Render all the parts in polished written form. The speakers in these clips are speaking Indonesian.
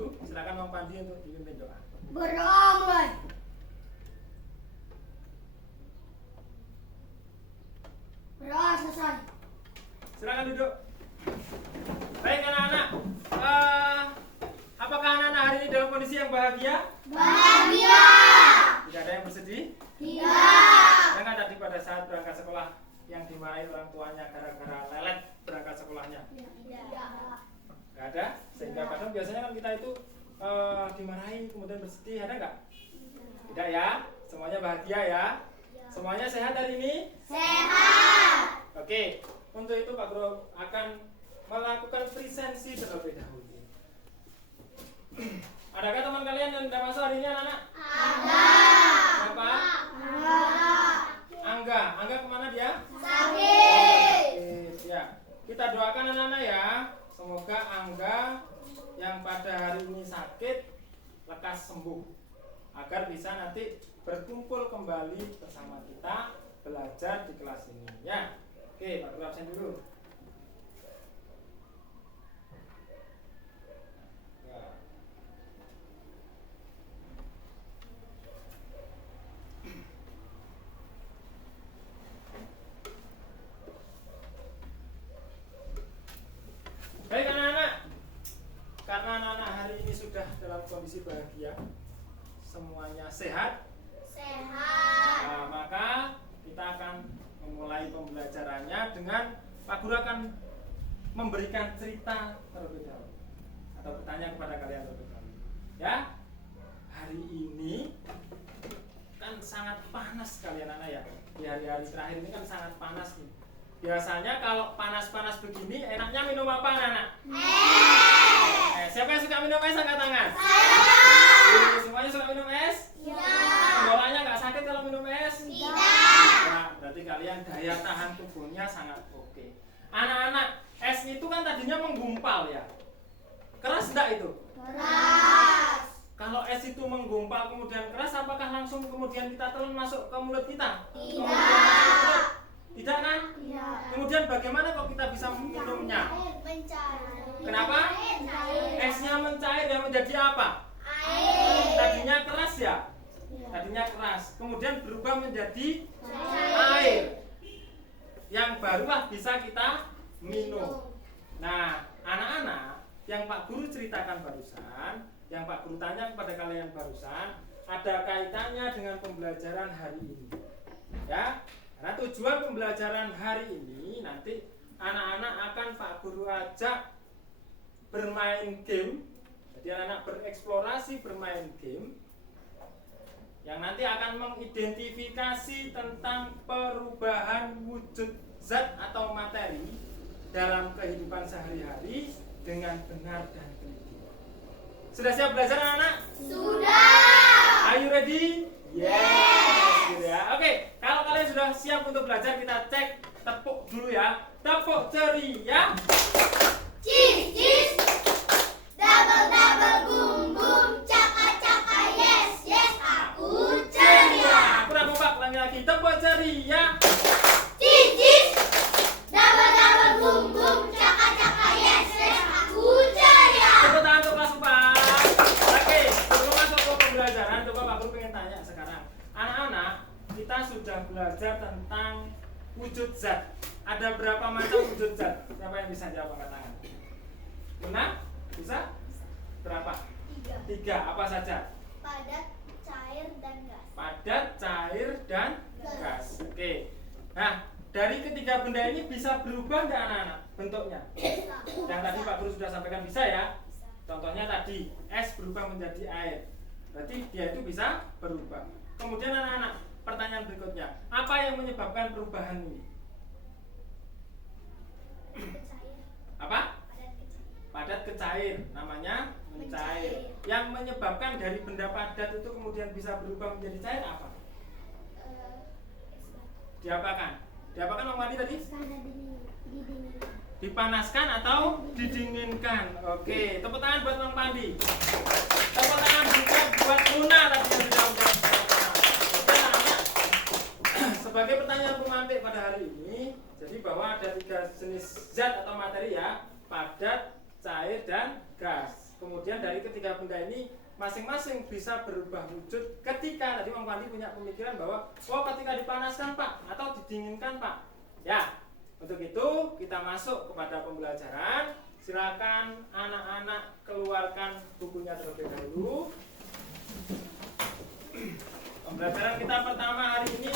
dahulu. Silakan Bang Pandi untuk dipimpin doa. Berdoa mulai. Berdoa selesai. Silakan duduk. Baik anak-anak, apakah anak-anak hari ini dalam kondisi yang bahagia? Bahagia. Tidak ada yang bersedih? Tidak. Jangan tadi pada saat berangkat sekolah yang dimarahi orang tuanya gara-gara lelet berangkat sekolahnya. Tidak. Gak ada? Sehingga kadang biasanya kan kita itu dimarahi kemudian bersedih, ada nggak? Tidak ya? Semuanya bahagia ya? Semuanya sehat hari ini? Sehat. Oke, untuk itu Pak Guru akan melakukan presensi terlebih dahulu. Adakah teman kalian yang sudah masuk hari ini anak-anak? Ada. Siapa? Angga. Angga kemana dia? Sakit. Ya. Kita doakan anak-anak ya. Semoga Angga yang pada hari ini sakit lekas sembuh, agar bisa nanti berkumpul kembali bersama kita belajar di kelas ini ya. Oke, Pak Guru absen dulu. Ya. Baik anak-anak, karena anak-anak hari ini sudah dalam kondisi bahagia, semuanya sehat. Nah, maka kita akan memulai pembelajarannya dengan Pak Guru akan memberikan cerita terlebih dahulu atau bertanya kepada kalian terlebih dahulu. Ya, hari ini kan sangat panas kalian anak ya. Di hari-hari terakhir ini kan sangat panas nih. Biasanya kalau panas-panas begini enaknya minum apa anak-anak? Siapa yang suka minum es angkat tangan? Saya. Semuanya suka minum es? Ya. Tenggorokannya nggak sakit kalau minum es? Tidak. Nah, berarti kalian daya tahan tubuhnya sangat oke. Anak-anak, es itu kan tadinya menggumpal ya. Keras enggak itu? Keras. Kalau es itu menggumpal kemudian keras, apakah langsung kemudian kita telan masuk ke mulut kita? Tidak. Tidak kan? Tidak. Kemudian bagaimana kok kita bisa minumnya? Mencair. Kenapa? Esnya mencair dan menjadi apa? Air. Tadinya keras ya? Tadinya keras, kemudian berubah menjadi air. Yang barulah bisa kita minum. Nah, anak-anak, yang Pak Guru ceritakan barusan, yang Pak Guru tanya kepada kalian barusan, ada kaitannya dengan pembelajaran hari ini. Ya, karena tujuan pembelajaran hari ini nanti anak-anak akan Pak Guru ajak bermain game. Jadi anak-anak bereksplorasi bermain game yang nanti akan mengidentifikasi tentang perubahan wujud zat atau materi dalam kehidupan sehari-hari dengan benar dan teliti. Sudah siap belajar anak-anak? Sudah. Are you ready? Yes. Gitu ya. Oke, kalau kalian sudah siap untuk belajar, kita cek tepuk dulu ya. Tepuk ceria. Cheese, cheese. Double, double, boom, boom. Caka, caka, yes, yes. Aku ceria. Kurang kompak, ulangi lagi. Tepuk ceria. Cheese, cheese. Double, double, boom, boom. Caka, caka, yes, yes. Aku ceria. Tepuk tangan untuk kelas 4. Oke, sebelum masuk ke pembelajaran, coba Pak Guru pengen tanya sekarang. Anak-anak, kita sudah belajar tentang wujud zat. Ada berapa macam wujud zat? Siapa yang bisa jawab angkat tangan? Luna? Bisa? Berapa? 3. Apa saja? Padat, cair, dan gas. Padat, cair, dan gas. Oke. Nah, dari ketiga benda ini bisa berubah nggak anak-anak bentuknya? Yang tadi Pak Guru sudah sampaikan bisa ya. Contohnya tadi es berubah menjadi air. Berarti dia itu bisa berubah. Kemudian anak-anak, pertanyaan berikutnya, apa yang menyebabkan perubahan ini? Apa? Padat ke cair, namanya mencair. Yang menyebabkan dari benda padat itu kemudian bisa berubah menjadi cair apa? Diapakan? Diapakan Bang Mandi tadi? Dipanaskan atau didinginkan. Oke, tepuk tangan buat Bang Pandi. Tepuk tangan juga buat Luna tadi yang sudah menjawab. Oke, anak-anak. Sebagai pertanyaan pemantik pada hari ini, jadi bahwa ada 3 jenis zat atau materi ya, padat, cair, dan gas. Kemudian dari ketiga benda ini masing-masing bisa berubah wujud ketika tadi Bang Pandi punya pemikiran bahwa oh ketika dipanaskan Pak atau didinginkan Pak. Ya, untuk itu kita masuk kepada pembelajaran. Silakan anak-anak keluarkan bukunya terlebih dahulu. Pembelajaran kita pertama hari ini,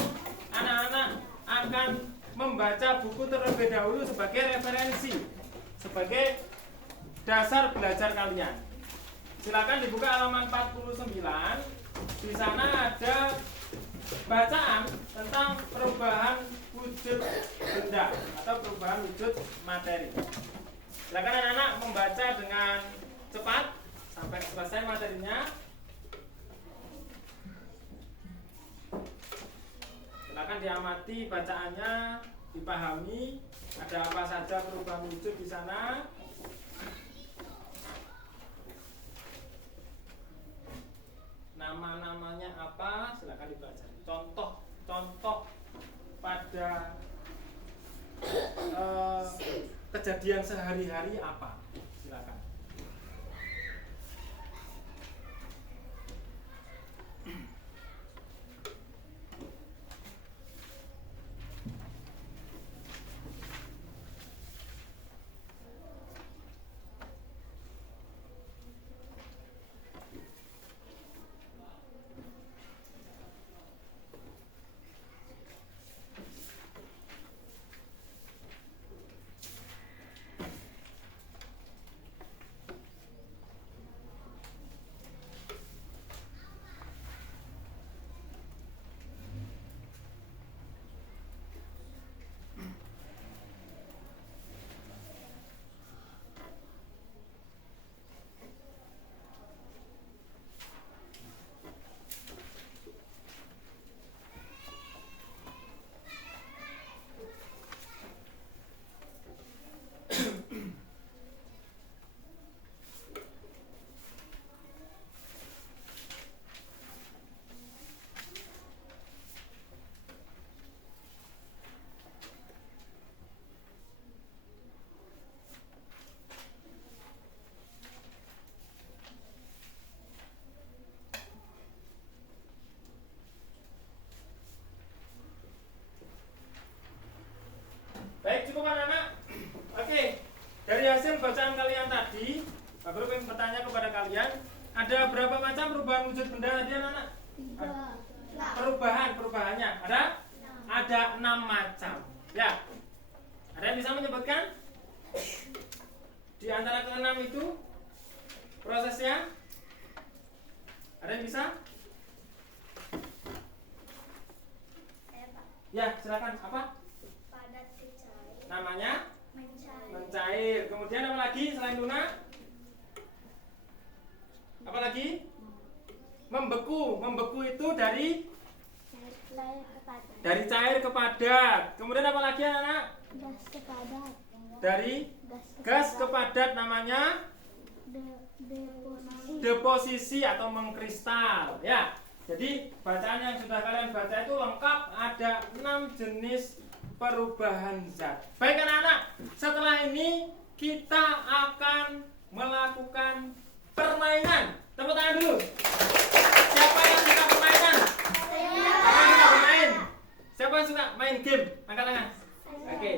anak-anak akan membaca buku terlebih dahulu sebagai referensi, sebagai dasar belajar kalian. Silakan dibuka halaman 49. Di sana ada bacaan tentang perubahan wujud benda atau perubahan wujud materi. Silakan anak-anak membaca dengan cepat sampai selesai materinya. Silakan diamati bacaannya, dipahami ada apa saja perubahan wujud di sana. Nama-namanya apa? Silakan dibaca. Contoh pada kejadian sehari-hari apa? Silakan. Baik, cukup anak-anak. Oke, dari hasil bacaan kalian tadi, Pak Guru ingin bertanya kepada kalian, ada berapa macam perubahan wujud benda tadi anak-anak? Perubahannya ada 6 macam. Ya, ada yang bisa menyebutkan? Di antara ke-6 itu prosesnya? Ada yang bisa? Ya, silakan. Apa? Namanya mencair. Kemudian apa lagi selain lunak? Apa lagi? Membeku. Membeku itu dari cair ke padat. Kemudian apa lagi anak? Gas ke padat. Dari gas ke padat namanya deposisi atau mengkristal. Ya. Jadi bacaan yang sudah kalian baca itu lengkap, ada 6 jenis perubahan zat. Baik anak-anak, setelah ini kita akan melakukan permainan. Tepuk tangan dulu. Siapa yang suka permainan? Siapa yang suka main game? Angkat tangan. Oke,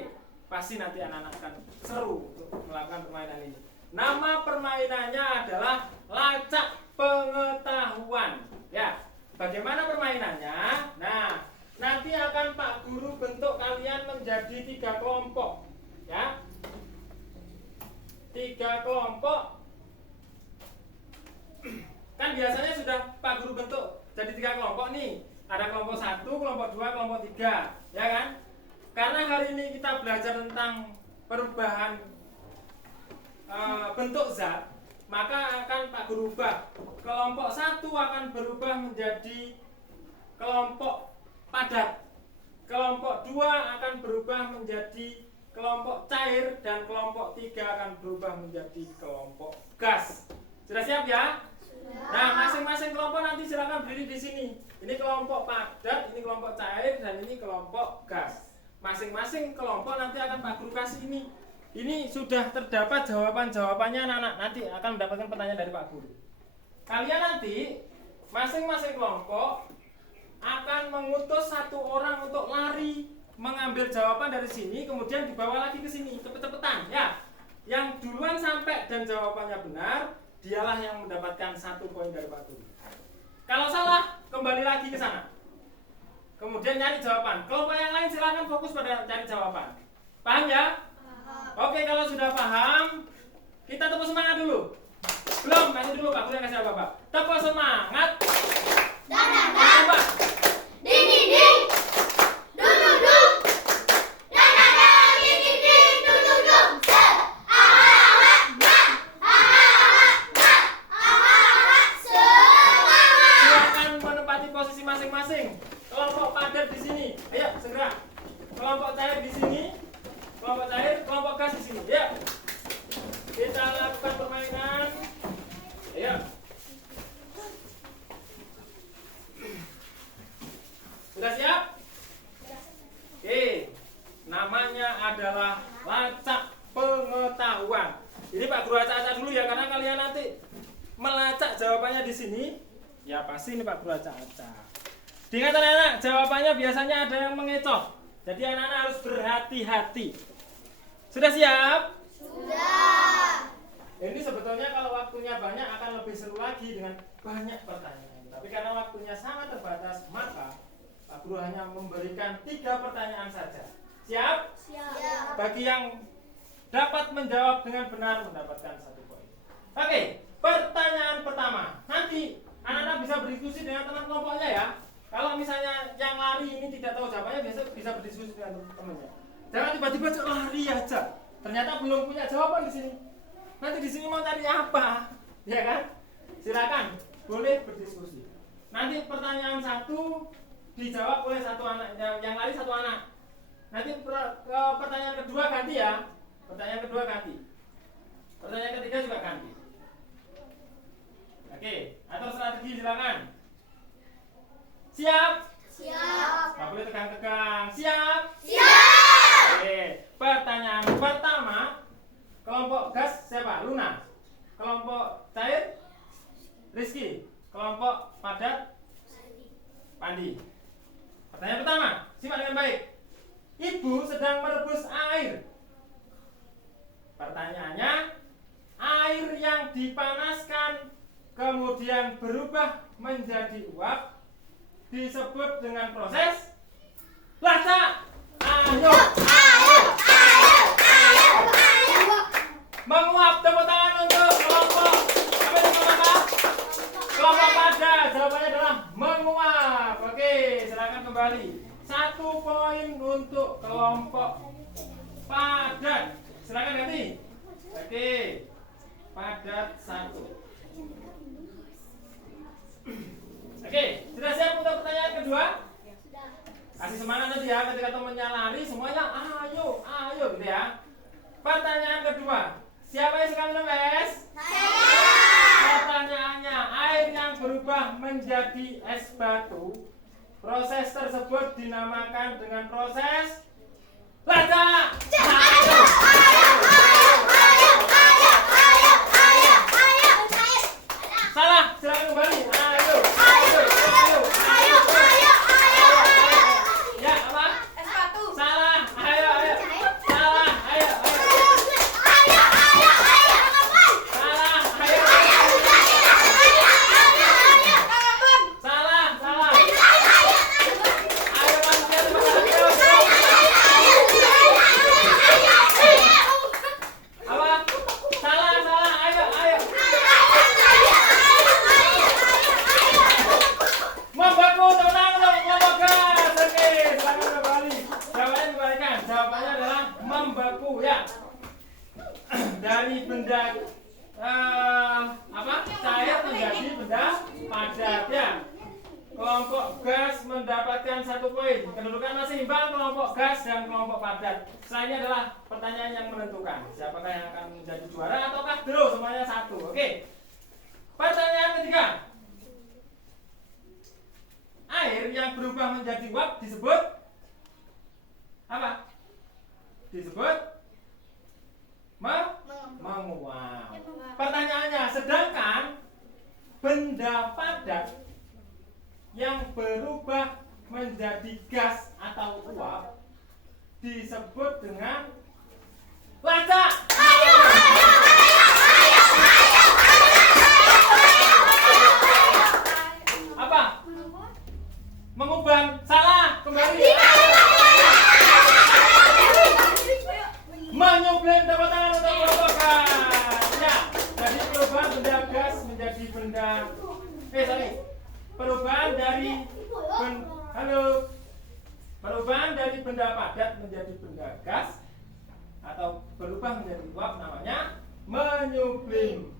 pasti nanti anak-anak akan seru untuk melakukan permainan ini. Nama permainannya adalah lacak pengetahuan. Ya, bagaimana permainannya? Nah, nanti akan Pak Guru bentuk kalian menjadi 3 kelompok, ya. 3 kelompok. Kan biasanya sudah Pak Guru bentuk jadi 3 kelompok nih. Ada kelompok 1, kelompok 2, kelompok 3, ya kan? Karena hari ini kita belajar tentang perubahan bentuk zat, maka akan Pak Guru ubah. Kelompok 1 akan berubah menjadi kelompok padat. Kelompok 2 akan berubah menjadi kelompok cair dan kelompok 3 akan berubah menjadi kelompok gas. Sudah siap ya? Sudah. Nah, masing-masing kelompok nanti silakan berdiri di sini. Ini kelompok padat, ini kelompok cair dan ini kelompok gas. Masing-masing kelompok nanti akan Pak Guru kasih ini ini sudah terdapat jawaban-jawabannya anak-anak. Nanti akan mendapatkan pertanyaan dari Pak Guru. Kalian nanti masing-masing kelompok akan mengutus satu orang untuk lari mengambil jawaban dari sini, kemudian dibawa lagi ke sini, cepet-cepetan ya. Yang duluan sampai dan jawabannya benar, dialah yang mendapatkan 1 poin dari Pak Guru. Kalau salah, kembali lagi ke sana. Kemudian nyari jawaban. Kelompok yang lain silakan fokus pada cari jawaban. Paham ya? Paham. Oke, kalau sudah paham, kita tepuk semangat dulu. Belum, kasih dulu Pak Guru yang kasih apa-apa. Tepuk semangat. Coba. Ding ding ding. Dung dung dung. Dang dang dang. Ding ding ding. Dung dung dung. Se. Aha aha. Aha aha. Semangat. Silakan menempati posisi masing-masing. Kelompok padat di sini. Ayo segera. Kelompok cair di sini. Kelompok cair, kelompok gas di sini. Ya. Kita lakukan permainan. Ayo. Sudah siap? Oke. Namanya adalah lacak pengetahuan. Ini Pak Guru acak-acak dulu ya, karena kalian nanti melacak jawabannya di sini. Ya pasti ini Pak Guru acak-acak. Diingat anak-anak, jawabannya biasanya ada yang mengecoh. Jadi anak-anak harus berhati-hati. Sudah siap? Sudah. Ini sebetulnya kalau waktunya banyak akan lebih seru lagi dengan banyak pertanyaan. Tapi karena waktunya sangat terbatas, maka Pak Guru hanya memberikan 3 pertanyaan saja. Siap? Siap. Bagi yang dapat menjawab dengan benar mendapatkan 1 poin. Oke, pertanyaan pertama. Nanti anak-anak bisa berdiskusi dengan teman kelompoknya ya. Kalau misalnya yang lari ini tidak tahu jawabannya, biasa bisa berdiskusi dengan temannya. Jangan tiba-tiba lari aja. Ternyata belum punya jawaban di sini. Nanti di sini mau cari apa? Ya kan? Silakan, boleh berdiskusi. Nanti pertanyaan 1 dijawab oleh 1 anak, yang lari 1 anak. Nanti pertanyaan kedua ganti ya. Pertanyaan kedua ganti. Pertanyaan ketiga juga ganti. Oke, atur strategi silakan. Siap? Siap. Nggak boleh tegang-tegang. Siap? Siap. Oke, pertanyaan pertama. Kelompok gas siapa? Luna. Kelompok cair? Rizky. Kelompok padat? Pandi. Pertanyaan pertama, simak dengan baik. Ibu sedang merebus air. Pertanyaannya, air yang dipanaskan kemudian berubah menjadi uap disebut dengan proses lacak. Ayo. Menguap. Tepuk tangan untuk kelompok apa itu apa? Kelompok padat. Jawabannya adalah menguap. Oke, silakan kembali. 1 poin untuk kelompok padat. Silakan ganti. Oke. Padat 1. Oke, sudah siap untuk pertanyaan kedua? Kasih semangat nanti ya ketika temennya lari semuanya ayo gitu ya. Pertanyaan kedua, siapa yang suka minum es? Saya. Pertanyaannya, air yang berubah menjadi es batu, proses tersebut dinamakan dengan proses lacak. Salah, silakan kembali. Ayo. Ya, apa? Es batu. Salah. Ayo. Salah. Ayo. Salah. Ayo. Salah. Ayo manusia apa? Salah. Ayo. Membaku, teman-teman, kelompok gas. Oke, silakan kembali. Jawabannya dibalikan. Jawabannya adalah membaku ya. Dari benda cair menjadi benda padat ya. Kelompok gas mendapatkan 1 poin. Kedudukan masih imbang kelompok gas dan kelompok padat. Selanjutnya adalah pertanyaan yang menentukan siapakah yang akan menjadi juara ataukah draw, semuanya 1. Oke. Pertanyaan ketiga. Air yang berubah menjadi uap disebut apa? Disebut berubah menjadi gas atau uap disebut dengan lacak. Apa? Mengubah. Salah. Kembali. Menyublim. Tepuk tangan untuk kelompok gas. Ya, jadi perubahan benda gas menjadi benda perubahan dari perubahan dari benda padat menjadi benda gas atau berubah menjadi uap namanya menyublim.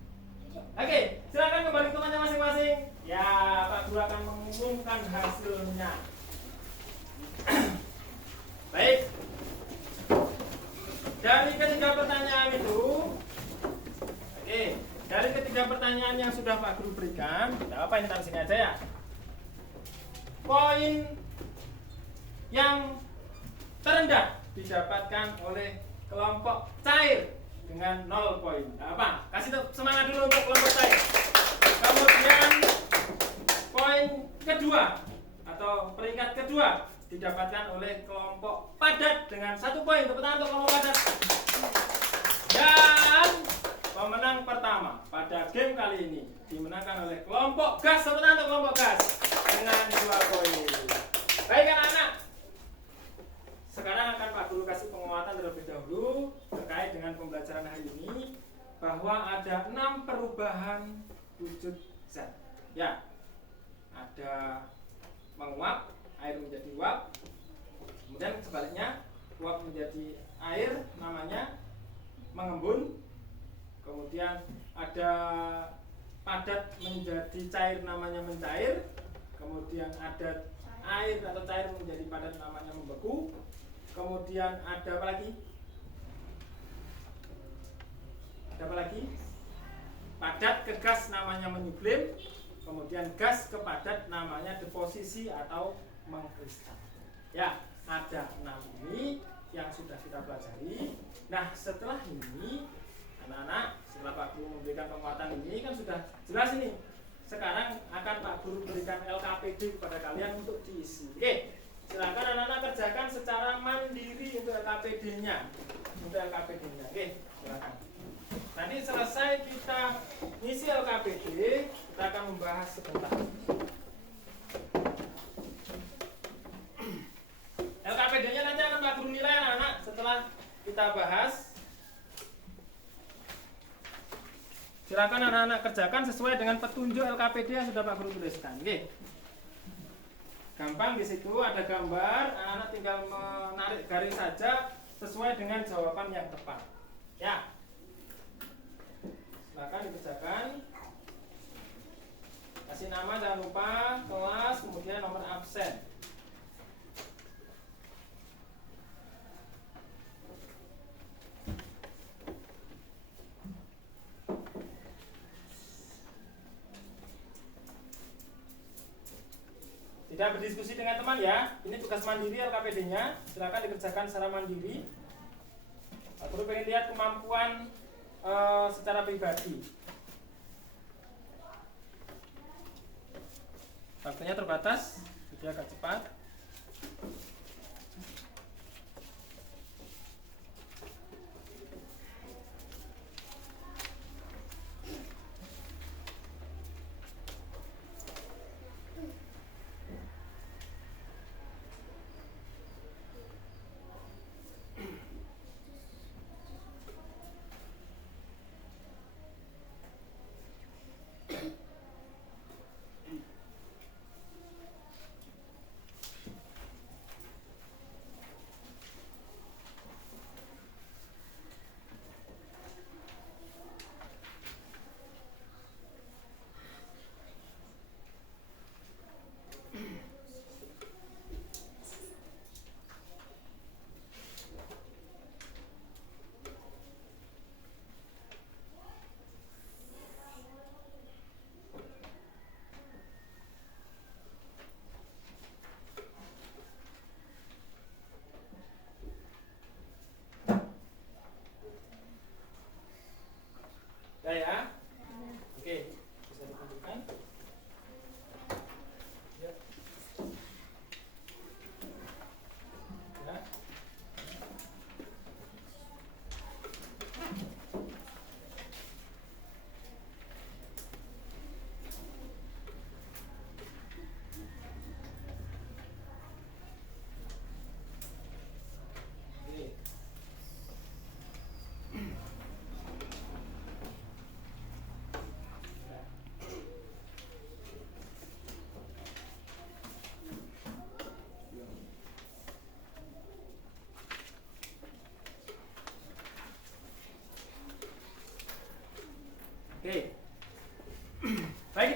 Oke, silakan kembali ke tempatnya masing-masing. Ya, Pak Guru akan mengumumkan hasilnya. Baik. Dari ketiga pertanyaan itu, dari ketiga pertanyaan yang sudah Pak Guru berikan, tidak apa ini taruh sini aja ya. Poin yang terendah didapatkan oleh kelompok cair dengan 0 poin. Nah, apa? Kasih semangat dulu untuk kelompok cair. Kemudian poin kedua atau peringkat kedua didapatkan oleh kelompok padat dengan 1 poin. Tepuk tangan untuk kelompok padat. Dan pemenang pertama pada game kali ini dimenangkan oleh kelompok gas. Tepuk tangan untuk kelompok gas dengan 2 poin. Baik anak-anak. Sekarang akan Pak Guru kasih penguatan terlebih dahulu terkait dengan pembelajaran hari ini bahwa ada 6 perubahan wujud zat. Ya, ada menguap, air menjadi uap. Kemudian sebaliknya, uap menjadi air, namanya mengembun. Kemudian ada padat menjadi cair, namanya mencair. Kemudian ada air atau cair menjadi padat, namanya membeku. Kemudian ada apa lagi? Ada apa lagi? Padat ke gas namanya menyublim. Kemudian gas ke padat namanya deposisi atau mengkristal. Ya, ada 6 ini yang sudah kita pelajari. Nah, setelah ini anak-anak, setelah Pak Guru memberikan penguatan ini kan sudah jelas ini. Sekarang akan Pak Guru berikan LKPD kepada kalian untuk diisi. Oke. Silakan anak-anak kerjakan secara mandiri untuk LKPD-nya. Untuk LKPD-nya. Oke, silakan. Nanti selesai kita ngisi LKPD, kita akan membahas sebentar. LKPD-nya nanti akan Pak Guru nilai anak-anak setelah kita bahas. Silakan anak-anak kerjakan sesuai dengan petunjuk LKPD yang sudah Pak Guru tuliskan. Oke. Gampang, di situ ada gambar, anak tinggal menarik garis saja sesuai dengan jawaban yang tepat. Ya. Silakan dikerjakan. Kasih nama jangan lupa, kelas, kemudian nomor absen. Tidak berdiskusi dengan teman ya. Ini tugas mandiri LKPD-nya. Silakan dikerjakan secara mandiri. Pak Guru pengen lihat kemampuan secara pribadi. Waktunya terbatas, jadi agak cepat.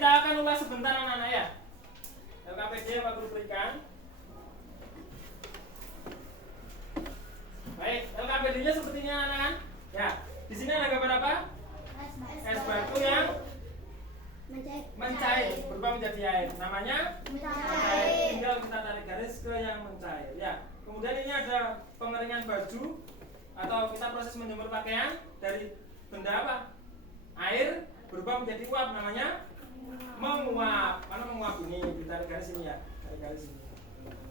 kita akan ulas sebentar anak-anak ya. LKPD yang Pak Guru berikan. Baik, LKPD-nya sepertinya anak-anak. Ya, di sini ada gambar apa? Es batu yang mencair, berubah menjadi air. Namanya mencair. Tinggal kita tarik garis ke yang mencair. Ya. Kemudian ini ada pengeringan baju atau kita proses menjemur pakaian dari benda apa? Air berubah menjadi uap, namanya menguap. Mana menguap ini? Ditarik garis ini ya. Tarik garis ini.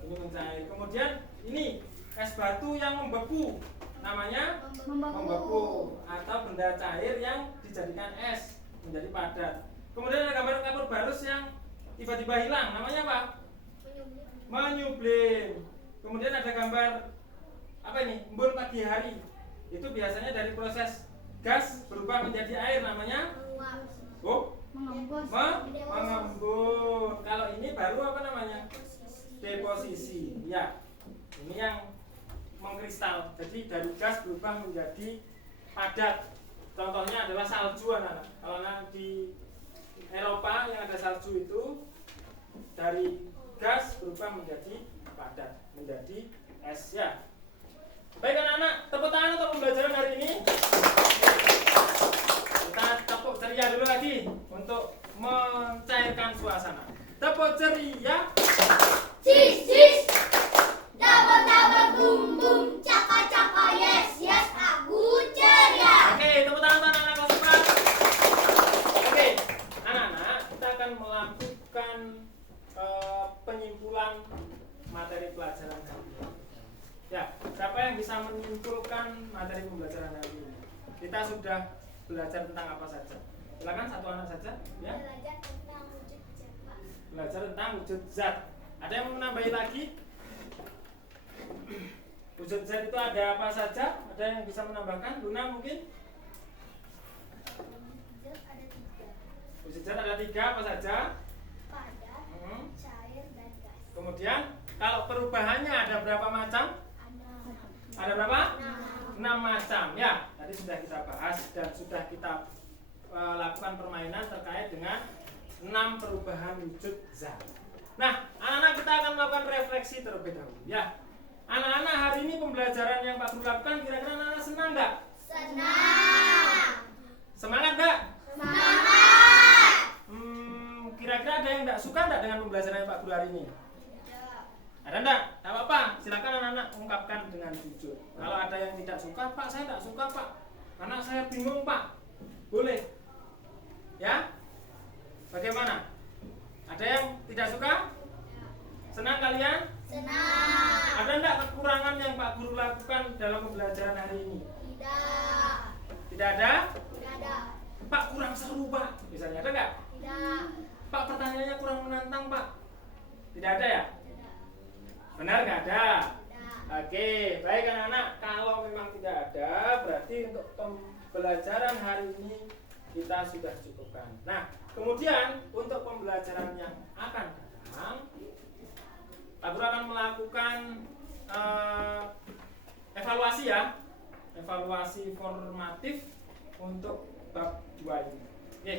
Ini mencair. Kemudian ini es batu yang membeku, namanya membeku atau benda cair yang dijadikan es menjadi padat. Kemudian ada gambar kapur barus yang tiba-tiba hilang, namanya apa? Menyublim. Kemudian ada gambar apa ini? Embun pagi hari. Itu biasanya dari proses gas berubah menjadi air, namanya mengembun. Kalau ini baru apa namanya? Deposisi. Ya. Ini yang mengkristal. Jadi dari gas berubah menjadi padat. Contohnya adalah salju anak-anak. Kalau di Eropa yang ada salju itu dari gas berubah menjadi padat, menjadi es ya. Baik anak-anak, tepuk tangan untuk pembelajaran hari ini. Kita tepuk ceria dulu lagi untuk mencairkan suasana. Tepuk ceria. Cis, cis. Double, double, boom, boom. Caka, caka, yes, yes. Aku ceria. Oke, tepuk tangan untuk anak-anak kelas 4. Oke, anak-anak, kita akan melakukan penyimpulan materi pelajaran hari ini. Ya, siapa yang bisa menyimpulkan materi pembelajaran hari ini? Kita sudah belajar tentang apa saja? Silakan satu anak saja, ya. Belajar tentang wujud zat, Pak. Belajar tentang wujud zat. Ada yang mau menambahi lagi? Wujud zat itu ada apa saja? Ada yang bisa menambahkan? Luna mungkin? Zat ada 3. Wujud zat ada 3, apa saja? Padat, cair, dan gas. Kemudian kalau perubahannya ada berapa macam? Ada berapa? 6 macam ya. Tadi sudah kita bahas dan sudah kita lakukan permainan terkait dengan 6 perubahan wujud zat. Nah, anak-anak kita akan melakukan refleksi terlebih dahulu ya. Anak-anak, hari ini pembelajaran yang Pak Guru lakukan, kira-kira anak-anak senang nggak? Senang. Semangat nggak? Semangat. Kira-kira ada yang nggak suka nggak dengan pembelajaran yang Pak Guru hari ini? Tidak. Ada enggak? Tak apa-apa, silakan anak-anak ungkapkan dengan jujur. Kalau ada yang tidak suka, Pak, saya tidak suka, Pak, karena saya bingung, Pak. Boleh? Ya? Bagaimana? Ada yang tidak suka? Senang kalian? Senang. Ada enggak kekurangan yang Pak Guru lakukan dalam pembelajaran hari ini? Tidak. Tidak ada? Tidak ada. Pak, kurang seru, Pak. Misalnya ada enggak? Tidak. Pak, pertanyaannya kurang menantang, Pak. Tidak ada ya? Tidak. Benar nggak ada? Tidak. Oke, baik anak-anak. Kalau memang tidak ada, berarti untuk pembelajaran hari ini kita sudah cukupkan. Nah, kemudian untuk pembelajaran yang akan datang, Pak Guru akan melakukan evaluasi ya, evaluasi formatif untuk bab 2 ini. Oke,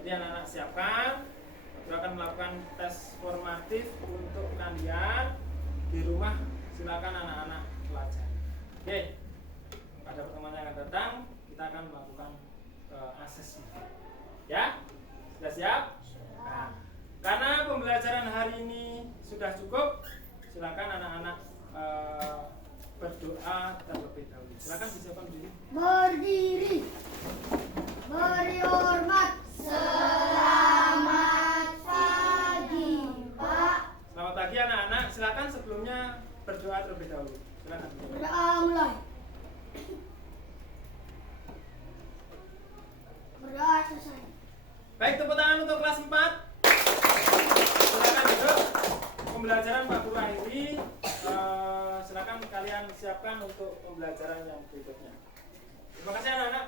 jadi anak-anak siapkan. Pak Guru akan melakukan tes formatif untuk kalian di rumah. Silakan anak-anak pelajari. Oke, pada pertemuan yang akan datang kita akan melakukan asesmen. Ya, sudah siap? Nah, karena pembelajaran hari ini sudah cukup, silakan anak-anak berdoa terlebih dahulu. Silakan disiapkan diri. Berdiri. Beri hormat. Selamat pagi, Pak. Selamat pagi anak-anak. Silakan sebelumnya berdoa terlebih dahulu. Silakan. Berdoa mulai. Berdoa selesai. Baik, tepuk tangan untuk kelas 4. Silakan duduk. Pembelajaran Pak Guru akhiri. Silakan kalian siapkan untuk pembelajaran yang berikutnya. Terima kasih anak-anak.